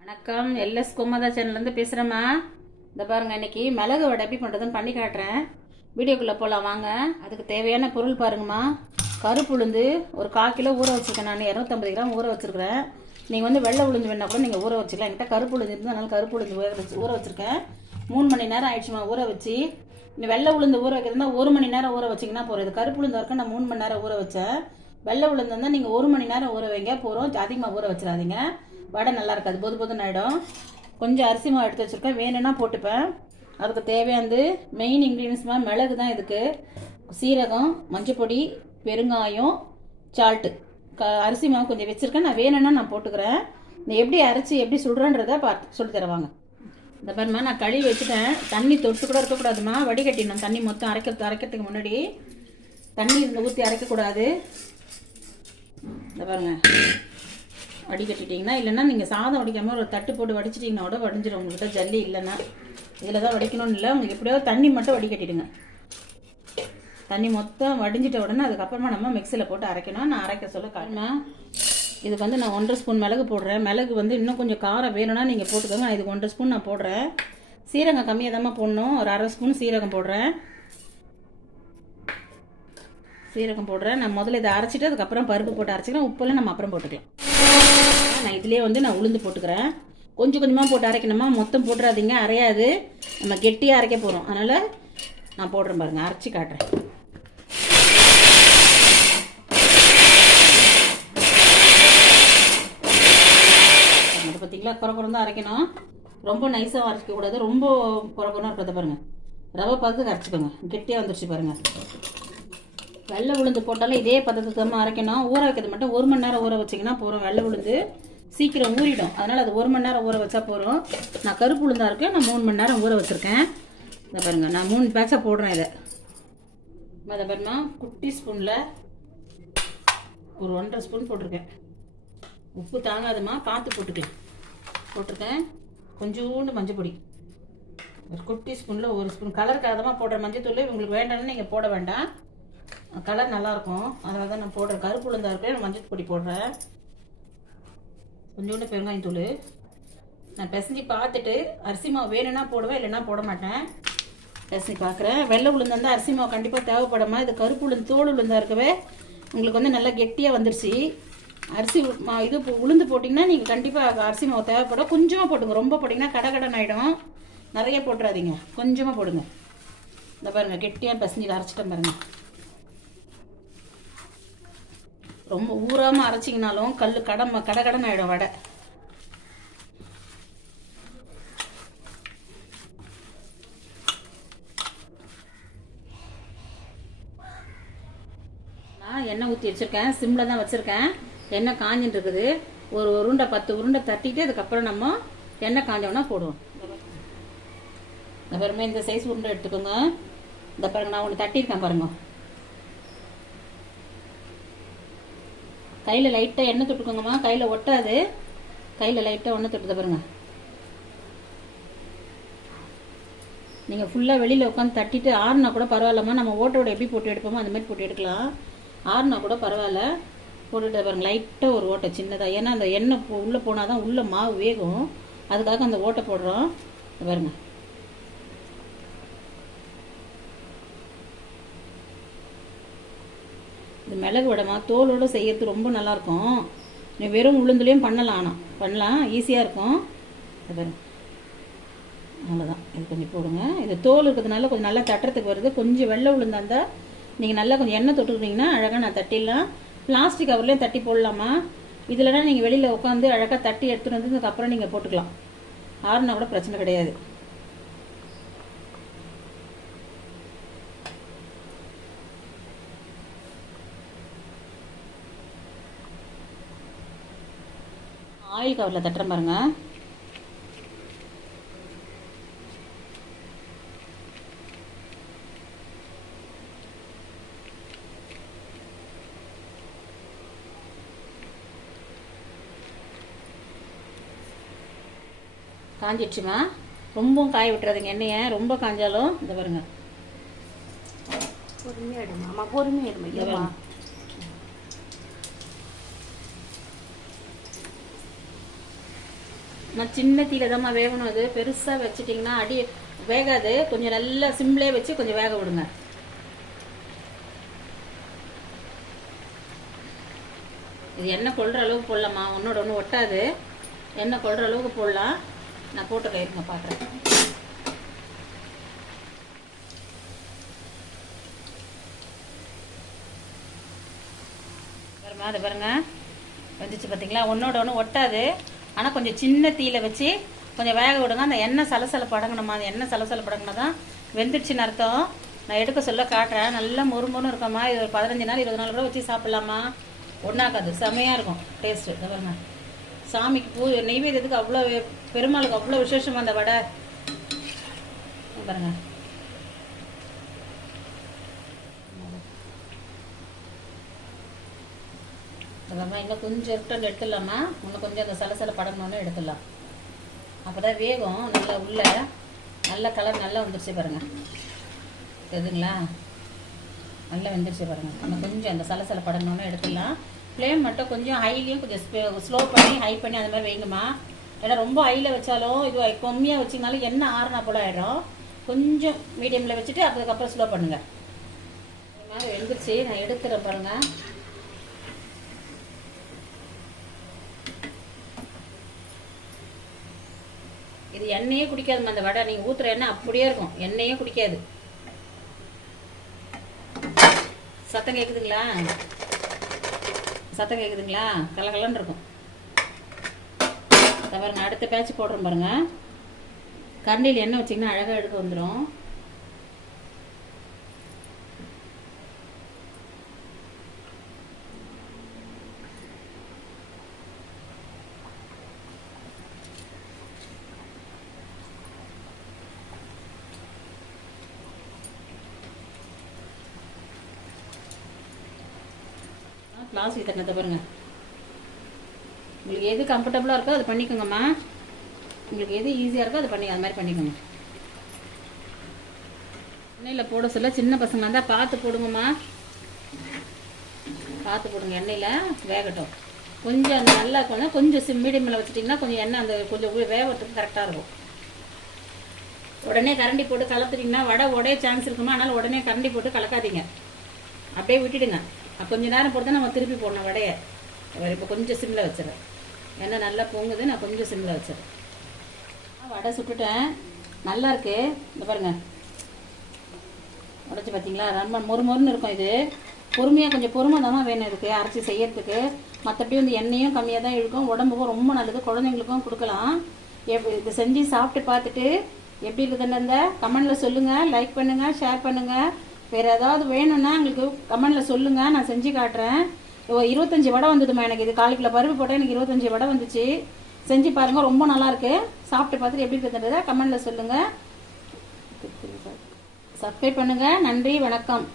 வணக்கம். எல்எஸ் கோமதா சேனல்லேருந்து பேசுகிறேம்மா இந்த பாருங்க இன்னைக்கு மிளகு வடை எப்படி பண்ணுறதுன்னு பண்ணி காட்டுறேன். வீடியோக்குள்ளே போகலாம் வாங்க. அதுக்கு தேவையான பொருள் பாருங்கம்மா. கருப்பு உளுந்து ஒரு கால் கிலோ ஊற வச்சுருக்கேன் நான். இரநூத்தம்பது கிராம் ஊற வச்சுருக்கிறேன். நீங்கள் வந்து வெள்ளை உளுந்து வேணா கூட நீங்கள் ஊற வச்சுக்கலாம். என்கிட்ட கருப்பு உளுந்து இருந்தால் கருப்பு உளுந்து ஊற வச்சு ஊற வச்சுருக்கேன். மூணு மணி நேரம் ஆயிடுச்சுமா ஊற வச்சு. இந்த வெள்ளை உளுந்து ஊற வைக்கிறதுனா ஒரு மணி நேரம் ஊற வச்சிங்கன்னா போகிறது இது கருப்பு உளுந்து வரைக்கும் நான் மூணு மணி நேரம் ஊற வச்சேன். வெள்ளை உளுந்து நீங்கள் ஒரு மணி நேரம் ஊற வைங்க. போகிறோம் அதிகமாக ஊற வச்சிடாதீங்க. வடை நல்லா இருக்காது. பொது பொதுன்னு ஆகிடும் கொஞ்சம் அரிசி மாவு எடுத்து வச்சுருக்கேன். வேணும்னா போட்டுப்பேன். அதுக்கு தேவையானது மெயின் இன்க்ரீடியன்ஸ்மாக மிளகு தான் இதுக்கு. சீரகம் மஞ்சப்பொடி பெருங்காயம் சால்ட்டு க அரிசி மாவு கொஞ்சம் வச்சுருக்கேன். நான் வேணும்னா நான் போட்டுக்கிறேன். இந்த எப்படி அரைச்சி எப்படி சுடுறேன்றதை பார்த்து சொல்லி தருவாங்க. இந்த மாதிரிமா நான் கழுவி வச்சுட்டேன். தண்ணி தொட்டு கூட இருக்கக்கூடாதுமா வடிகட்டிடணும். தண்ணி மொத்தம் அரைக்கிறது அரைக்கிறதுக்கு முன்னாடி தண்ணி இதில் ஊற்றி அரைக்கக்கூடாது. இந்த பாருங்க. வடிகட்டிட்டிங்கன்னா இல்லைன்னா நீங்கள் சாதம் வடிக்காமல் ஒரு தட்டு போட்டு வடிச்சிட்டிங்கன்னா கூட வடிஞ்சிடும் உங்கள்கிட்ட ஜல்லி இல்லைன்னா. இதில் தான் வடிக்கணும்னு இல்லை. உங்களுக்கு எப்படியாவது தண்ணி மட்டும் வடிகட்டிடுங்க தண்ணி மொத்தம் வடிஞ்சிட்ட உடனே அதுக்கப்புறமா நம்ம மிக்சியில் போட்டு அரைக்கணும். நான் அரைக்க சொல்ல காரணம் இதுக்கு வந்து நான் ஒன்றரை ஸ்பூன் மிளகு போடுறேன். மிளகு வந்து இன்னும் கொஞ்சம் காரம் வேணும்னா நீங்கள் போட்டுக்கோங்க. நான் இதுக்கு ஒன்றரை ஸ்பூன் நான் போடுறேன். சீரகம் கம்மியாக தான் போடணும். ஒரு அரை ஸ்பூன் சீரகம் போடுறேன். சீரகம் போடுறேன். நான் முதல்ல இதை அரைச்சிட்டு அதுக்கப்புறம் பருப்பு போட்டு அரைச்சிக்கிறேன் உப்பெல்லாம் நம்ம அப்புறம் போட்டுக்கலாம். நான் இதுலேயே வந்து நான் உளுந்து போட்டுக்கிறேன். கொஞ்சம் கொஞ்சமாக போட்டு அரைக்கணுமா? மொத்தம் போட்டுறாதீங்க. அரையாது. நம்ம கெட்டியாக அரைக்க போகிறோம் அதனால் நான் போடுறேன் பாருங்கள் அரைச்சி காட்டுறேன். பார்த்தீங்களா குறை குறை தான் அரைக்கணும். ரொம்ப நைஸாக அரைக்கக்கூடாது ரொம்ப குறை குறை இருக்கிறத பாருங்கள் ரவை பார்த்து அரைச்சிக்கோங்க. கெட்டியாக வந்துருச்சு பாருங்கள் வெள்ளை உளுந்து போட்டாலும் இதே பதத்துக்கு தான் அரைக்கணும். ஊற வைக்கிறது மட்டும் ஒரு மணி நேரம் ஊற வச்சிங்கன்னா போகிறோம் வெள்ளை உளுந்து சீக்கிரம் ஊறிடும். அதனால் அது ஒரு மணி நேரம் ஊற வச்சா போகிறோம் நான் கருப்பு உளுந்தாக இருக்கேன் நான் மூணு மணி நேரம் ஊற வச்சுருக்கேன். இதை பாருங்கள் நான் மூணு பேட்சாக போடுறேன் இதை. அதை பாருமா குட்டி ஸ்பூனில் ஒரு ஒன்றரை ஸ்பூன் போட்டிருக்கேன். உப்பு தாங்காதுமா பார்த்து போட்டுக்கேன் போட்டிருக்கேன். கொஞ்சோண்டு மஞ்சள் பொடி. ஒரு குட்டி ஸ்பூனில் ஒரு ஸ்பூன் கலருக்காக தான் போடுற மஞ்சள் தூள் உங்களுக்கு வேண்டாம்னு நீங்கள் போட வேண்டாம். கலர் நல்லாயிருக்கும் அதனால தான் நான் போடுறேன். கருப்பு உளுந்தா இருக்கு. மஞ்சள் பொடி போடுறேன். கொஞ்சோண்டு பெருங்காயத்தூள் நான் பிசைஞ்சு பார்த்துட்டு அரிசி மாவு வேணும்னா போடுவேன் இல்லைன்னா போட மாட்டேன். பிசைஞ்சு பார்க்குறேன். வெள்ளை உளுந்து வந்து அரிசி மாவு கண்டிப்பாக தேவைப்படாமல் இது கருப்பு உளுந்து தோல் உளுந்தா இருக்கவே உங்களுக்கு வந்து நல்லா கெட்டியாக வந்துருச்சு. அரிசி மா இது உளுந்து போட்டிங்கன்னா நீங்கள் கண்டிப்பாக அரிசி மாவு தேவைப்படும். கொஞ்சமாக போட்டுங்க. ரொம்ப போட்டிங்கன்னா கடை கடன் ஆகிடும் நிறைய போட்டுறாதீங்க. கொஞ்சமாக போடுங்க. இந்த பாருங்கள் கெட்டியாக பிசைஞ்சு அரைச்சிட்டேன் பாருங்கள் ரொம்ப ஊறாமல் அரைச்சிங்கனாலும் கல் கடம் கடை கடன் ஆகிடும் வடை. நான் எண்ணெய் ஊற்றி வச்சுருக்கேன் சிம்மில் தான் வச்சுருக்கேன். எண்ணெய் காஞ்சிட்டு இருக்குது. ஒரு உருண்டை பத்து உருண்டை தட்டிட்டு அதுக்கப்புறம் நம்ம எண்ணெய் காஞ்சோன்னா போடுவோம். அப்புறமே இந்த சைஸ் உருண்டை எடுத்துக்கோங்க. இந்த பாருங்க நான் ஒன்று தட்டியிருக்கேன் பாருங்க. கையில் லைட்டாக எண்ணெய் தொட்டுக்கோங்கம்மா கையில் ஒட்டாது. கையில் லைட்டாக ஒன்று தொட்டுத பாருங்க. நீங்கள் ஃபுல்லாக வெளியில் உட்காந்து தட்டிட்டு ஆறுனா கூட பரவாயில்லம்மா. நம்ம ஓட்டோட எப்படி போட்டு எடுப்போமோ அந்த மாதிரி போட்டு எடுக்கலாம். ஆறுனா கூட பரவாயில்ல. போட்டுட்டு பாருங்க லைட்டாக ஒரு ஓட்டை சின்னதாக ஏன்னா அந்த எண்ணெய் போ- உள்ளே போனால் தான் உள்ளே மாவு வேகும். அதுக்காக அந்த ஓட்டை போடுறோம். பாருங்கள் பாருங்க இந்த மிளகு வடமா தோலோடு செய்யறது ரொம்ப நல்லாயிருக்கும் நீ வெறும் உளுந்துலேயும் பண்ணலாம் ஆனால் பண்ணலாம் ஈஸியாக இருக்கும். இது அவ்வளோதான் இது கொஞ்சம் போடுங்க. இது தோல் இருக்கிறதுனால கொஞ்சம் நல்லா தட்டுறதுக்கு வருது. கொஞ்சம் வெள்ளை உளுந்தா இருந்தால் நீங்கள் நல்லா கொஞ்சம் எண்ணெய் தொட்டுக்கிட்டீங்கன்னா அழகாக நான் தட்டிடலாம். பிளாஸ்டிக் கவர்லேயும் தட்டி போடலாமா? இதில்னா நீங்கள் வெளியில் உட்காந்து அழகாக தட்டி எடுத்துகிட்டு வந்து அதுக்கப்புறம் நீங்கள் போட்டுக்கலாம். ஆறுனா கூட பிரச்சனை கிடையாது. ஆயில் கவரில் தட்டுறேன் பாருங்க. காஞ்சிடுச்சுமா? ரொம்பவும் காய விட்டுறாதீங்க எண்ணெயை ரொம்ப காஞ்சாலும் இந்த பாருங்க. பொறுமையாக எடுமா? பொறுமையாக எடுமா இந்த இல்லைம்மா பாருங்க நான் சின்ன தீயில தான்மா வேகணும். அது பெருசாக வச்சிட்டிங்கன்னா அடி வேகாது. கொஞ்சம் நல்லா சிம்லே வச்சு கொஞ்சம் வேக விடுங்க. இது எண்ணெய் கொள்கிற அளவுக்கு போடலாமா ஒன்றோட ஒன்று ஒட்டாது. எண்ணெய் கொள்கிற அளவுக்கு போடலாம். நான் போட்டு கயிருங்க பார்க்குறேன் பாருமா அது பாருங்க. வந்துச்சு பார்த்தீங்களா ஒன்றோட ஒன்று ஒட்டாது. ஆனால் கொஞ்சம் சின்ன தீயில வச்சு கொஞ்சம் வேக விடுங்க. அந்த எண்ணெய் சலசலப்பு அடங்கணுமா அந்த எண்ணெய் சலசலப்பு அடங்கினா தான் வெந்துடுச்சுன்னு அர்த்தம். நான் எடுக்க சொல்ல காட்டுறேன். நல்லா முறுமுறுன்னு இருக்கம்மா இது ஒரு பதினஞ்சு நாள் இருபது நாள் கூட வச்சு சாப்பிட்லாமா? ஒன்றாக்காது செமையாக இருக்கும். டேஸ்ட்டு பாருங்க. சாமிக்கு பூ நெய்வேத்தியத்துக்கு அவ்வளோ பெருமாளுக்கு அவ்வளோ விசேஷமாக அந்த வடை. பாருங்கள் பாருங்க அதெல்லாம் இன்னும் கொஞ்சம் இருக்கட்டும் எடுத்துடலாமா? இன்னும் கொஞ்சம் அந்த சலசல படங்கணுன்னு எடுத்துடலாம். அப்போ தான் வேகும் நல்லா உள்ள நல்ல கலர் நல்லா வந்துருச்சு பாருங்க. தெரியுதுங்களா? நல்லா வெந்துருச்சு பாருங்க. இன்னும் கொஞ்சம் அந்த சலசல படங்கணுன்னு எடுத்துடலாம். ஃப்ளேம் மட்டும் கொஞ்சம் ஹைலையும் கொஞ்சம் ஸ்லோ பண்ணி ஹை பண்ணி அந்த மாதிரி வைங்கம்மா. ஏன்னா ரொம்ப ஹையில் வச்சாலும் இது கம்மியாக வச்சிங்கனாலும் எண்ணெய் ஆறுனா போல ஆயிடும். கொஞ்சம் மீடியமில் வச்சுட்டு அதுக்கப்புறம் ஸ்லோ பண்ணுங்கள் இந்த மாதிரி வெந்துருச்சு. நான் எடுத்துகிறேன் பாருங்கள் இது எண்ணெயே குடிக்காதும்மா அந்த வடை. நீங்கள் ஊற்றுற எண்ணெய் அப்படியே இருக்கும். எண்ணெயே குடிக்காது. சத்தம் கேட்குதுங்களா சத்தம் கேட்குதுங்களா கலகலன்னு இருக்கும். பாருங்க அடுத்த பேட்ச் போடுறோம் பாருங்க. கரண்டியில் எண்ணெய் வச்சிங்கன்னா அழகாக எடுக்க வந்துடும் பிளாஸ்டிக் தட்டத்தை பாருங்கள் உங்களுக்கு எது கம்ஃபர்டபுளாக இருக்கோ அது பண்ணிக்கோங்கம்மா. உங்களுக்கு எது ஈஸியாக இருக்கோ அது பண்ணி அது மாதிரி பண்ணிக்கோங்க. எண்ணெயில் போட சொல்ல சின்ன பசங்க இருந்தால் பார்த்து போடுங்கம்மா. பார்த்து போடுங்க எண்ணெயில் வேகட்டும். கொஞ்சம் அந்த நல்லா கொஞ்சம் கொஞ்சம் சிம் மீடியமில் வச்சிட்டிங்கன்னா கொஞ்சம் எண்ணெய் அந்த கொஞ்சம் வேகத்துக்கு வேகறதுக்கு கரெக்டாக இருக்கும். உடனே கரண்டி போட்டு கலத்துட்டிங்கன்னா வடை உடைய சான்ஸ் இருக்குமா? அதனால் உடனே கரண்டி போட்டு கலக்காதீங்க. அப்படியே விட்டுடுங்க. கொஞ்ச நேரம் போட்டு தான் நம்ம திருப்பி போடணும் வடையை. அவர் இப்போ கொஞ்சம் சிம்மில் வச்சிடறேன் எண்ணெய் நல்லா பொங்குது நான் கொஞ்சம் சிம்மில் வச்சிடறேன். வடை சுட்டுட்டேன். நல்லா இருக்கு. இந்த பாருங்க. உடச்சி பார்த்தீங்களா? ரொம்ப மொறு மொறுன்னு இருக்கும் இது. பொறுமையாக கொஞ்சம் பொறுமை தான் வேணும் இதுக்கு அரைச்சி செய்யறதுக்கு. மற்றபடி வந்து எண்ணெயும் கம்மியாக தான் இழுக்கும். உடம்புக்கும் ரொம்ப நல்லது. குழந்தைங்களுக்கும் கொடுக்கலாம். எப் இது செஞ்சு சாப்பிட்டு பார்த்துட்டு எப்படி இருக்குதுன்னு இருந்தால் கமெண்டில் சொல்லுங்கள் லைக் பண்ணுங்கள் ஷேர் பண்ணுங்கள் வேறு ஏதாவது வேணும்னா எங்களுக்கு கமெண்டில் சொல்லுங்கள் நான் செஞ்சு காட்டுறேன். ஓ இருபத்தஞ்சி வடை வந்ததுமா எனக்கு. இது கால் கிலோ பருப்பு போட்டால் எனக்கு இருபத்தஞ்சி வடை வந்துச்சு. செஞ்சு பாருங்கள் ரொம்ப நல்லாயிருக்கு சாப்பிட்டு பார்த்துட்டு எப்படி இருக்குதுன்றதை கமெண்டில் சொல்லுங்கள் சப்ஸ்கிரைப் பண்ணுங்கள் நன்றி வணக்கம்.